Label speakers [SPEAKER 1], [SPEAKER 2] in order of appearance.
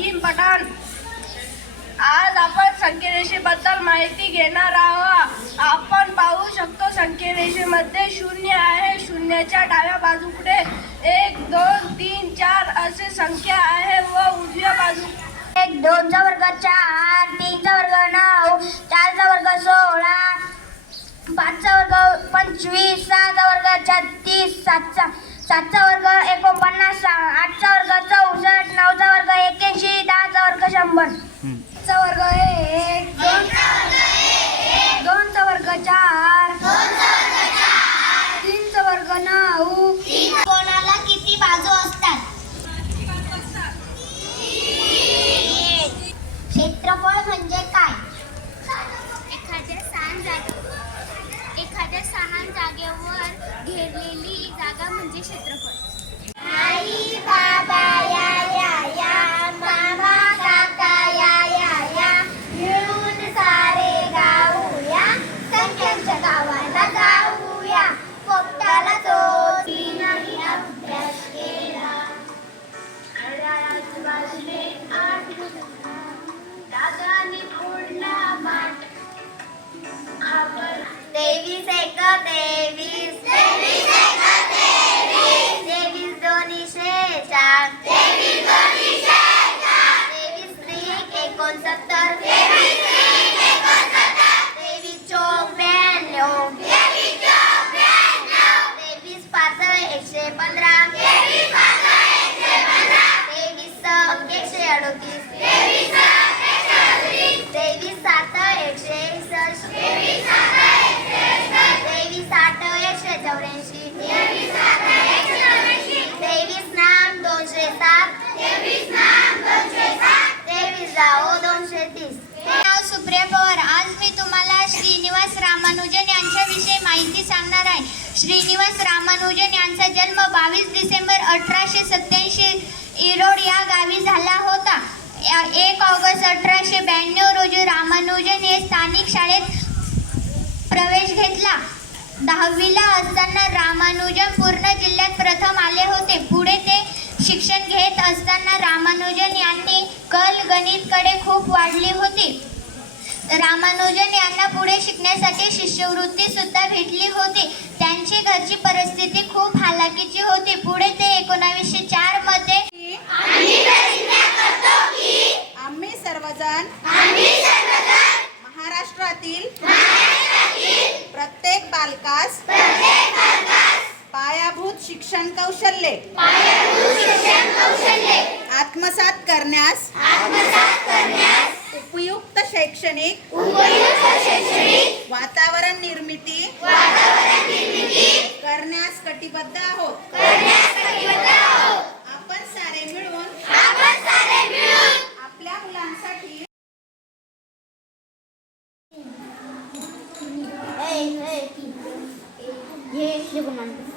[SPEAKER 1] हकीम पठाण. आज आपण संख्यारेषेबद्दल माहिती घेणार आहोत. आपण पाहू शकतो संख्यारेषेमध्ये शून्य आहे. शून्याच्या डाव्या बाजूकडे 1, 2, 3, 4 असे संख्या आहे व उजव्या बाजूकडे
[SPEAKER 2] 1, 2 चा वर्ग 4, 3 चा वर्ग 9, 4 चा वर्ग 16, 5 चा वर्ग 25, 6 चा वर्ग 36, 7 चा वर्ग 49, 8 चा वर्ग 64, 9 चा वर्ग 81, 10 चा वर्ग 100. चा वर्ग 1, 2 चा वर्ग 4, 3 चा वर्ग 9. कोणाला किती बाजू असतात? क्षेत्रफळ म्हणजे काय?
[SPEAKER 3] एखाद्या सहान जागेवर घेरलेली जागा म्हणजे क्षेत्रफळ.
[SPEAKER 2] आई बाबा या या या, मामा काका या या या, मिळून सारे गाऊया, संख्यांच्या गावाला जाऊया. पोपटाला तो नाही अभ्यास केला, घड्याळाच्या बाजूने 8 दादाने फोडला माठ. 23 एक 23, 23 दोन्ही 4, 23 त्रिक 69, 23 चौक 92, 23 पाच 115, 23 सक 138, 23 सात 161, 23 आठ 184, 23 नाम 207, 23 जाओ 230.
[SPEAKER 3] नाव सुप्रिया पवार. आज मी तुम्हाला श्रीनिवास रामानुजन यांच्याविषयी माहिती सांगणार आहे. श्रीनिवास रामानुजन यांचा जन्म 22 डिसेंबर 1887 इरोड या गावी झाला होता. 1 ऑगस्ट 1892 रोजी रामानुजन हे स्थानिक शाळेत प्रवेश घेतला. 10वीला असताना रामानुजन पूर्ण जिल्ह्यात प्रथम आले होते. पुढे ते शिक्षण घेत असताना रामानुजन यांनी कल गणितकडे खूप वाढली होती. रामानुजन यांना पुढे शिकण्यासाठी शिष्यवृत्ती सुद्धा भेटली होती. त्यांची घरची परिस्थिती खूप हालाकीची होती. पुढे ते 1904 मध्ये
[SPEAKER 4] आम्ही सर्वजण महाराष्ट्रातील प्रत्येक बालकास पायाभूत शिक्षण कौशल्ये आत्मसात करण्यास उपयुक्त शैक्षणिक वातावरण निर्मिती करण्यास कटिबद्ध आहोत. आपण सारे मिळून आपल्या मुलांसाठी
[SPEAKER 2] हे